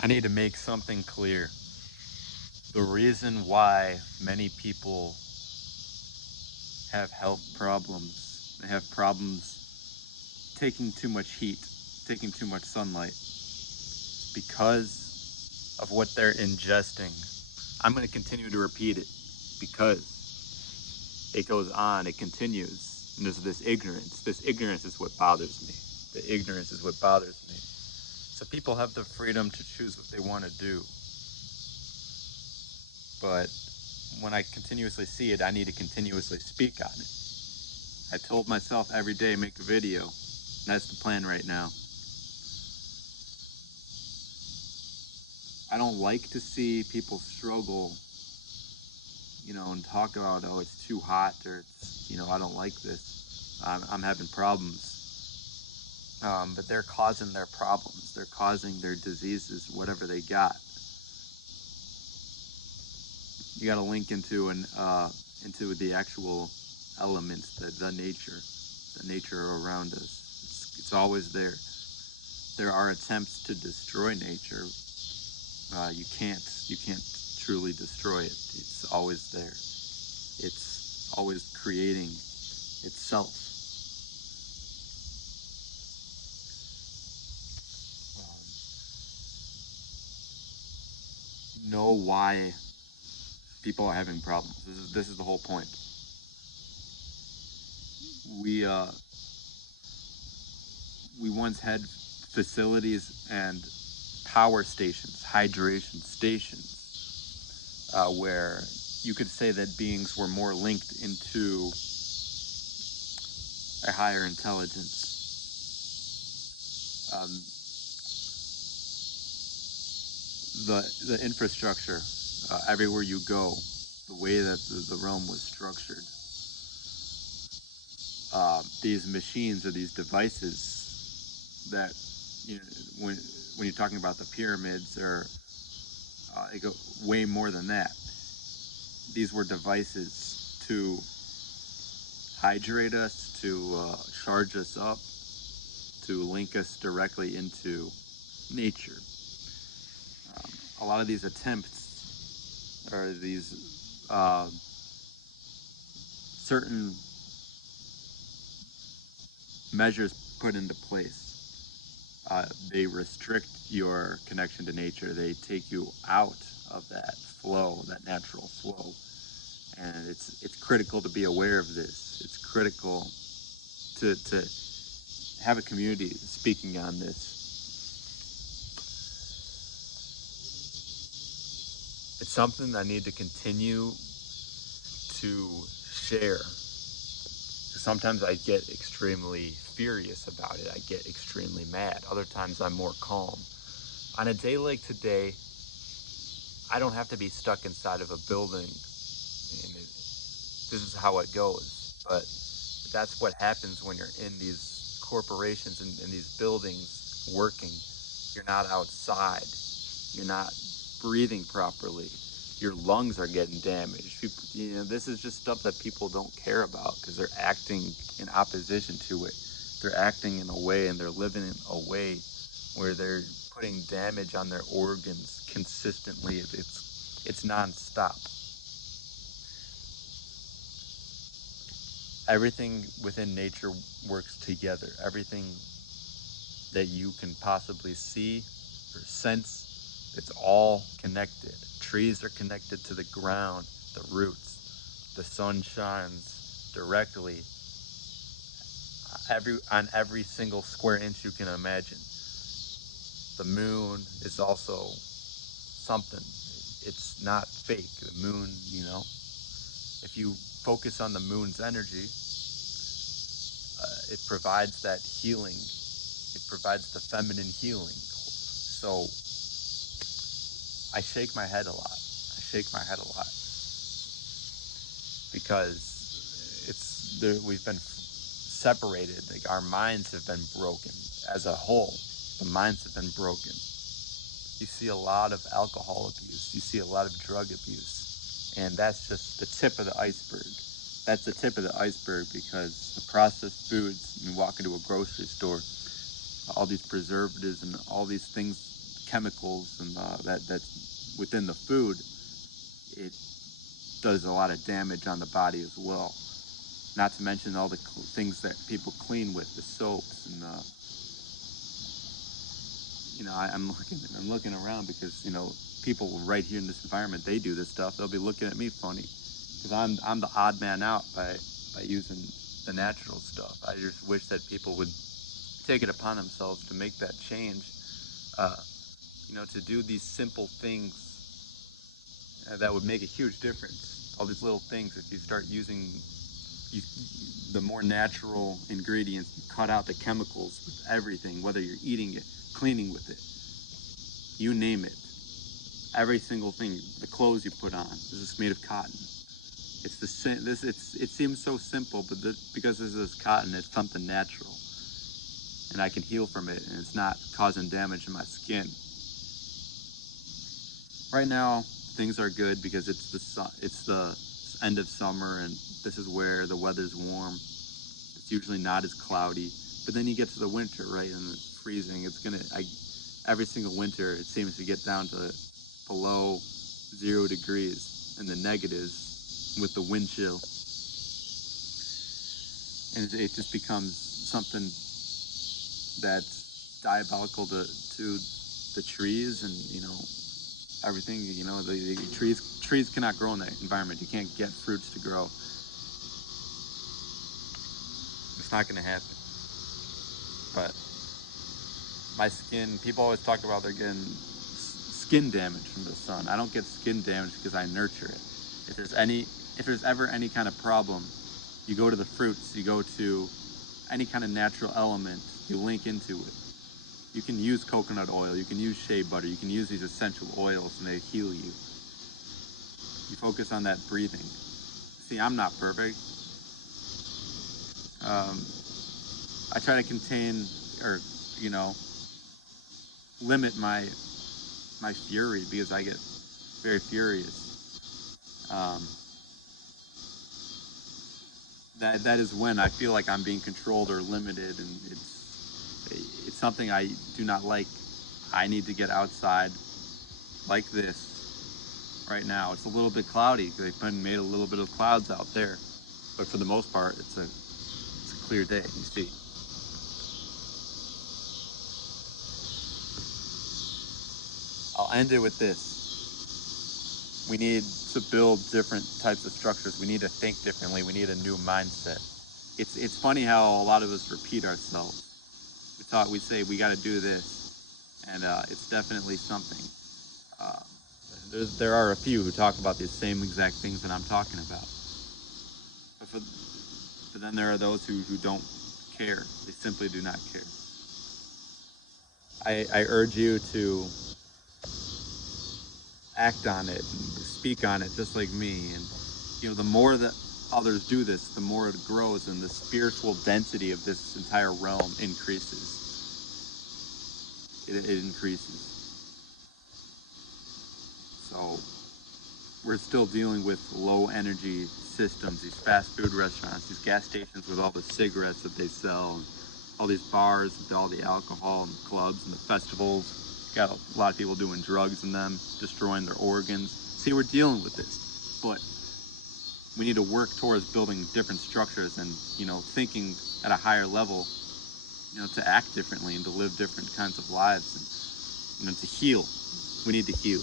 I need to make something clear. The reason why many people have health problems, they have problems taking too much heat, taking too much sunlight, because of what they're ingesting. I'm going to continue to repeat it because it goes on, it continues, and there's this ignorance. This ignorance is what bothers me. The ignorance is what bothers me. So people have the freedom to choose what they want to do. But when I continuously see it, I need to continuously speak on it. I told myself every day make a video. That's the plan right now. I don't like to see people struggle, and talk about, oh, it's too hot, or it's, I don't like this. I'm having problems. But they're causing their problems. They're causing their diseases, whatever they got. You got to link into the actual elements, the nature around us. It's always there. There are attempts to destroy nature. You can't truly destroy it. It's always there. It's always creating itself. Know why people are having problems. This is the whole point. We we once had facilities and power stations, hydration stations, where you could say that beings were more linked into a higher intelligence. Um, the infrastructure, everywhere you go, the way that the realm was structured, these machines or these devices that, when you're talking about the pyramids, or they go way more than that. These were devices to hydrate us, to charge us up, to link us directly into nature. A lot of these attempts, or these certain measures put into place, they restrict your connection to nature. They take you out of that flow, that natural flow. And it's critical to be aware of this. It's critical to have a community speaking on this. It's something I need to continue to share. Sometimes I get extremely furious about it. I get extremely mad. Other times I'm more calm. On a day like today, I don't have to be stuck inside of a building, and this is how it goes. But that's what happens when you're in these corporations and in these buildings working. You're not outside. You're not breathing properly. Your lungs are getting damaged. People, this is just stuff that people don't care about because they're acting in opposition to it. They're acting in a way, and they're living in a way where they're putting damage on their organs consistently. It's nonstop. Everything within nature works together. Everything that you can possibly see or sense, it's all connected. Trees are connected to the ground, the roots. The sun shines directly on every single square inch you can imagine. The moon is also something. It's not fake. The moon, if you focus on the moon's energy, it provides that healing. It provides the feminine healing. So I shake my head a lot. I shake my head a lot because we've been separated. Like, our minds have been broken as a whole. The minds have been broken. You see a lot of alcohol abuse. You see a lot of drug abuse. And that's just the tip of the iceberg. That's the tip of the iceberg, because the processed foods, you walk into a grocery store, all these preservatives and all these things chemicals and that's within the food, it does a lot of damage on the body as well. Not to mention all the things that people clean with, the soaps and the, I'm looking around because, people right here in this environment, they do this stuff. They'll be looking at me funny because I'm the odd man out by using the natural stuff. I just wish that people would take it upon themselves to make that change, uh, to do these simple things that would make a huge difference. All these little things, if you start using you, the more natural ingredients, you cut out the chemicals with everything, whether you're eating it, cleaning with it, you name it. Every single thing, the clothes you put on, this is made of cotton. It seems so simple, but because this is cotton, it's something natural, and I can heal from it, and it's not causing damage in my skin. Right now, things are good because it's the end of summer, and this is where the weather's warm. It's usually not as cloudy, but then you get to the winter, right, and it's freezing. Every single winter, it seems to get down to below 0 degrees in the negatives with the wind chill, and it just becomes something that's diabolical to the trees and everything. The trees cannot grow in that environment. You can't get fruits to grow. It's not going to happen. But my skin, people always talk about they're getting skin damage from the sun. I don't get skin damage because I nurture it. If there's ever any kind of problem, you go to the fruits, you go to any kind of natural element, you link into it. You can use coconut oil, you can use shea butter, you can use these essential oils and they heal you. You focus on that breathing. See, I'm not perfect. I try to contain or, limit my fury because I get very furious. That is when I feel like I'm being controlled or limited, and it's something I do not like. I need to get outside like this right now. It's a little bit cloudy. They've been made a little bit of clouds out there, but for the most part, it's a clear day. You see. I'll end it with this. We need to build different types of structures. We need to think differently. We need a new mindset. It's funny how a lot of us repeat ourselves. We say we got to do this, and it's definitely something. Uh, there are a few who talk about these same exact things that I'm talking about. But then there are those who don't care. They simply do not care. I urge you to act on it and speak on it just like me. And the more that others do this, the more it grows, and the spiritual density of this entire realm increases. It increases. So we're still dealing with low energy systems, these fast food restaurants, these gas stations with all the cigarettes that they sell, and all these bars with all the alcohol, and the clubs and the festivals. Got a lot of people doing drugs in them, destroying their organs. See, we're dealing with this, but we need to work towards building different structures and, thinking at a higher level, to act differently and to live different kinds of lives and, to heal. We need to heal.